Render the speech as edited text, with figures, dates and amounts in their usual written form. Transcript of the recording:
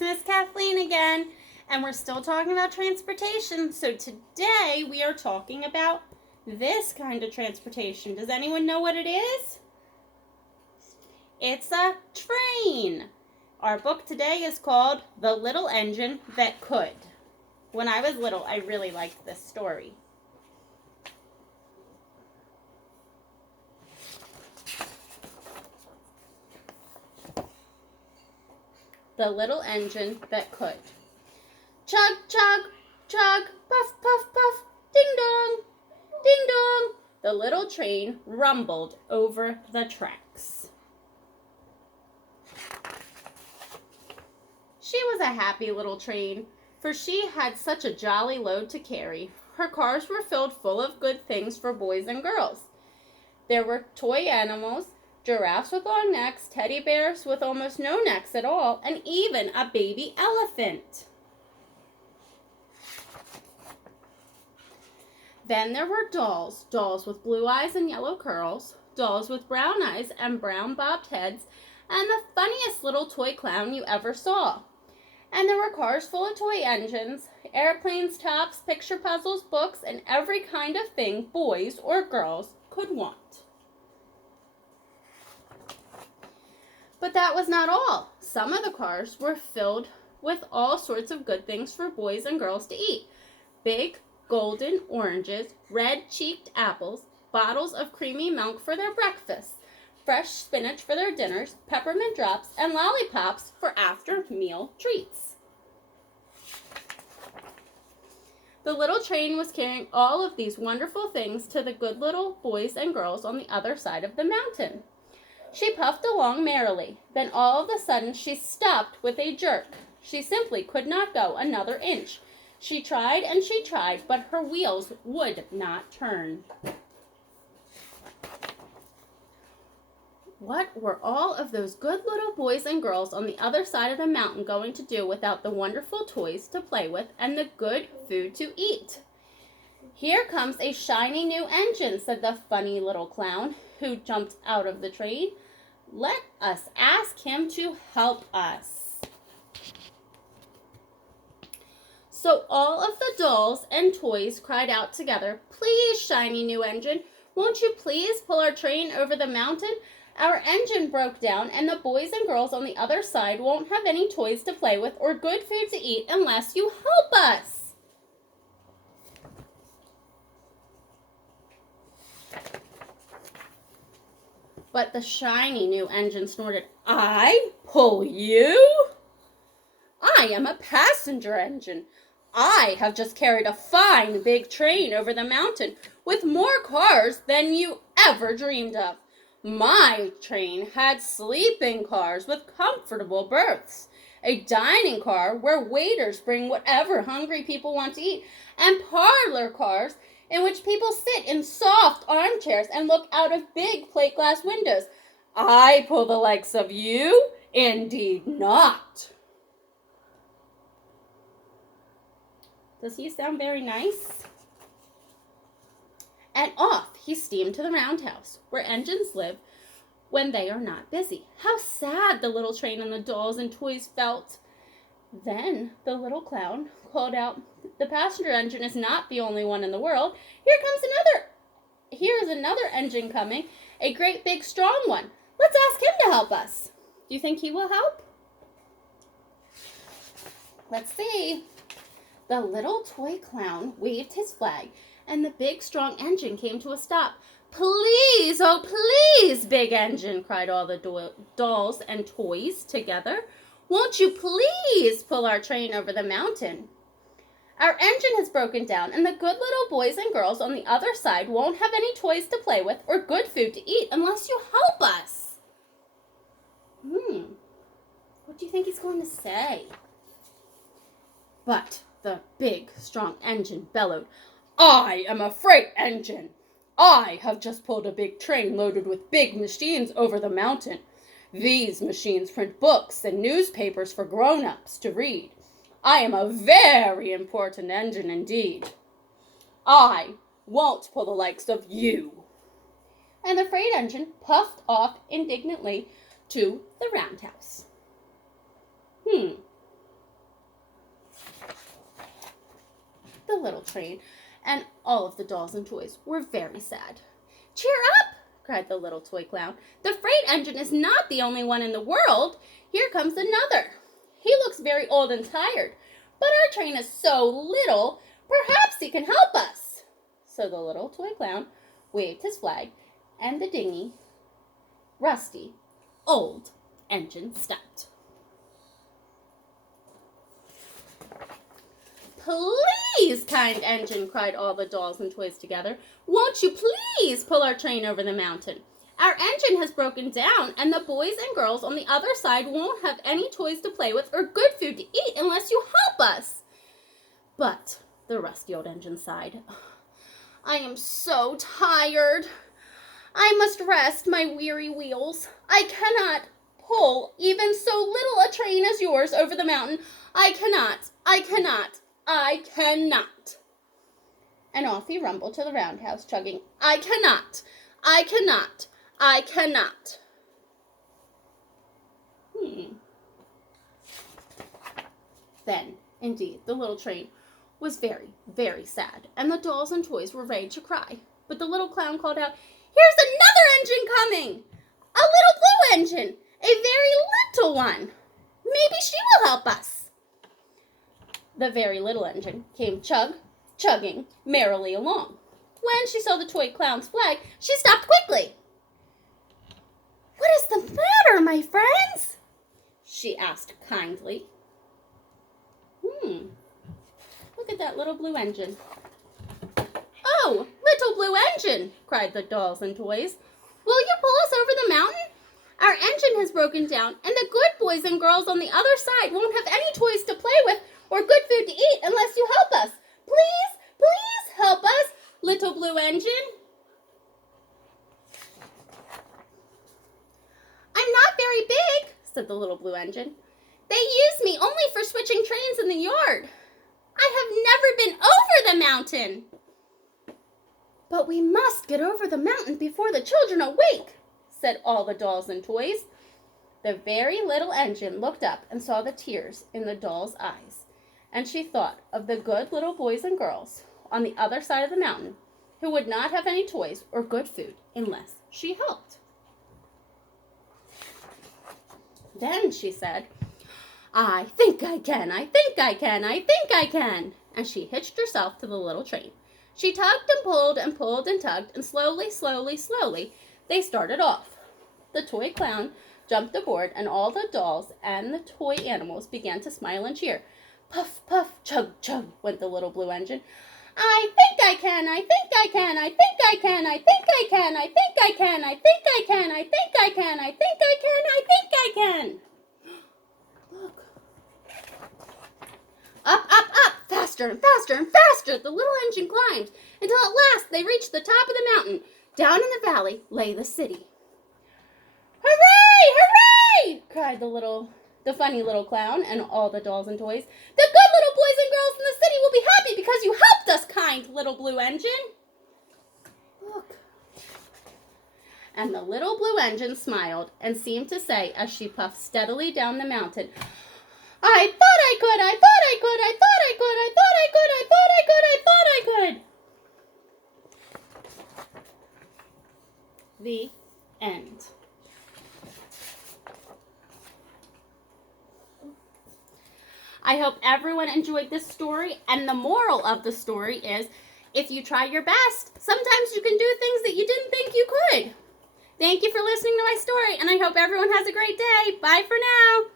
it's Miss Kathleen again, and we're still talking about transportation. So today we are talking about this kind of transportation. Does anyone know what it is? It's a train. Our book today is called The Little Engine That Could. When I was little, I really liked this story. The Little Engine That Could. Chug, chug, chug, puff, puff, puff, ding dong, ding dong. The little train rumbled over the tracks. She was a happy little train, for she had such a jolly load to carry. Her cars were filled full of good things for boys and girls. There were toy animals, giraffes with long necks, teddy bears with almost no necks at all, and even a baby elephant. Then there were dolls, dolls with blue eyes and yellow curls, dolls with brown eyes and brown bobbed heads, and the funniest little toy clown you ever saw. And there were cars full of toy engines, airplanes, tops, picture puzzles, books, and every kind of thing boys or girls could want. But that was not all. Some of the cars were filled with all sorts of good things for boys and girls to eat. Big golden oranges, red-cheeked apples, bottles of creamy milk for their breakfasts, fresh spinach for their dinners, peppermint drops, and lollipops for after-meal treats. The little train was carrying all of these wonderful things to the good little boys and girls on the other side of the mountain. She puffed along merrily. Then all of a sudden she stopped with a jerk. She simply could not go another inch. She tried and she tried, but her wheels would not turn. What were all of those good little boys and girls on the other side of the mountain going to do without the wonderful toys to play with and the good food to eat? Here comes a shiny new engine, said the funny little clown who jumped out of the train. Let us ask him to help us. So all of the dolls and toys cried out together, "Please, shiny new engine, won't you please pull our train over the mountain? Our engine broke down, and the boys and girls on the other side won't have any toys to play with or good food to eat unless you help us." But the shiny new engine snorted, "I pull you? I am a passenger engine. I have just carried a fine big train over the mountain with more cars than you ever dreamed of. My train had sleeping cars with comfortable berths, a dining car where waiters bring whatever hungry people want to eat, and parlor cars in which people sit in soft armchairs and look out of big plate glass windows. I pull the likes of you? Indeed not." Does he sound very nice? And off he steamed to the roundhouse, where engines live when they are not busy. How sad the little train and the dolls and toys felt. Then the little clown called out, "The passenger engine is not the only one in the world. Here is another engine coming, a great big strong one. Let's ask him to help us." Do you think he will help? Let's see. The little toy clown waved his flag, and the big strong engine came to a stop. "Please, oh please, big engine," cried all the dolls and toys together. "Won't you please pull our train over the mountain? Our engine has broken down, and the good little boys and girls on the other side won't have any toys to play with or good food to eat unless you help us." What do you think he's going to say? But the big, strong engine bellowed, "I am a freight engine. I have just pulled a big train loaded with big machines over the mountain. These machines print books and newspapers for grown-ups to read. I am a very important engine indeed. I won't pull the likes of you." And the freight engine puffed off indignantly to the roundhouse. little train, and all of the dolls and toys were very sad. "Cheer up!" cried the little toy clown. "The freight engine is not the only one in the world. Here comes another. He looks very old and tired, but our train is so little, perhaps he can help us." So the little toy clown waved his flag, and the dingy, rusty, old engine stopped. "Please, kind engine," cried all the dolls and toys together, "won't you please pull our train over the mountain? Our engine has broken down, and the boys and girls on the other side won't have any toys to play with or good food to eat unless you help us." But the rusty old engine sighed. "I am so tired. I must rest my weary wheels. I cannot pull even so little a train as yours over the mountain. I cannot. And off he rumbled to the roundhouse, chugging, I cannot. Then, indeed, the little train was very, very sad, and the dolls and toys were ready to cry. But the little clown called out, "Here's another engine coming! A little blue engine! A very little one! Maybe she will help us." The very little engine came chugging merrily along. When she saw the toy clown's flag, she stopped quickly. "What is the matter, my friends?" she asked kindly. Look at that little blue engine. "Oh, little blue engine," cried the dolls and toys, "will you pull us over the mountain? Our engine has broken down, and the good boys and girls on the other side won't have any toys to play with or good food to eat unless you help us. Please help us, little blue engine." "I'm not very big," said the little blue engine. "They use me only for switching trains in the yard. I have never been over the mountain." "But we must get over the mountain before the children awake," said all the dolls and toys. The very little engine looked up and saw the tears in the doll's eyes, and she thought of the good little boys and girls on the other side of the mountain who would not have any toys or good food unless she helped. Then she said, I think I can, and she hitched herself to the little train. She tugged and pulled and tugged, and slowly, they started off. The toy clown jumped aboard, and all the dolls and the toy animals began to smile and cheer. Puff, puff, chug, chug, went the little blue engine. I think I can. Look. Up, faster and faster, the little engine climbed, until at last they reached the top of the mountain. Down in the valley lay the city. Hooray! Cried the funny little clown and all the dolls and toys. The good little boys and girls in the city will be happy because you helped us, kind little blue engine. Look. And the little blue engine smiled and seemed to say as she puffed steadily down the mountain, I thought I could. The end. I hope everyone enjoyed this story, and the moral of the story is, if you try your best, sometimes you can do things that you didn't think you could. Thank you for listening to my story, and I hope everyone has a great day. Bye for now.